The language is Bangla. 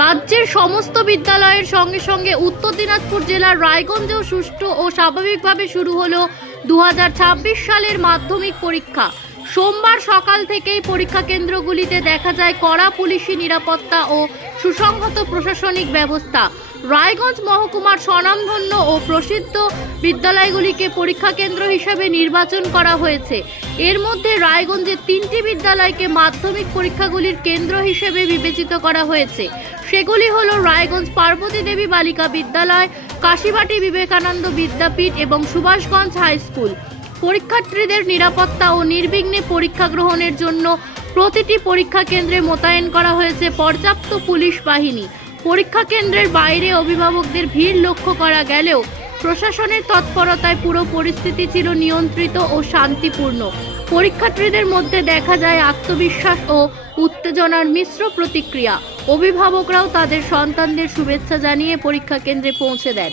রাজ্যের সমস্ত বিদ্যালয়ের সঙ্গে সঙ্গে উত্তর দিনাজপুর জেলার রায়গঞ্জেও সুষ্ঠু ও স্বাভাবিকভাবে শুরু হলো দু হাজার ছাব্বিশ সালের মাধ্যমিক পরীক্ষা। সোমবার সকাল থেকেই পরীক্ষা কেন্দ্রগুলিতে দেখা যায় কড়া পুলিশি নিরাপত্তা ও সুসংহত প্রশাসনিক ব্যবস্থা। রায়গঞ্জ মহকুমার স্বনামধন্য ও প্রসিদ্ধ বিদ্যালয়গুলিকে পরীক্ষা কেন্দ্র হিসেবে নির্বাচন করা হয়েছে। এর মধ্যে রায়গঞ্জের তিনটি বিদ্যালয়কে মাধ্যমিক পরীক্ষাগুলির কেন্দ্র হিসেবে বিবেচিত করা হয়েছে। সেগুলি হল রায়গঞ্জ পার্বতী দেবী বালিকা বিদ্যালয়, কাশীবাটি বিবেকানন্দ বিদ্যাপীঠ এবং সুভাষগঞ্জ হাই স্কুল। পরীক্ষার্থীদের নিরাপত্তা ও নির্বিঘ্নে পরীক্ষা গ্রহণের জন্য প্রতিটি পরীক্ষা কেন্দ্রে মোতায়েন করা হয়েছে পর্যাপ্ত পুলিশ বাহিনী। পরীক্ষা কেন্দ্রের বাইরে অভিভাবকদের ভিড় লক্ষ্য করা গেলেও প্রশাসনের তৎপরতায় পুরো পরিস্থিতি ছিল নিয়ন্ত্রিত ও শান্তিপূর্ণ। পরীক্ষার্থীদের মধ্যে দেখা যায় আত্মবিশ্বাস ও উত্তেজনার মিশ্র প্রতিক্রিয়া। অভিভাবকরাও তাদের সন্তানদের শুভেচ্ছা জানিয়ে পরীক্ষা কেন্দ্রে পৌঁছে দেন।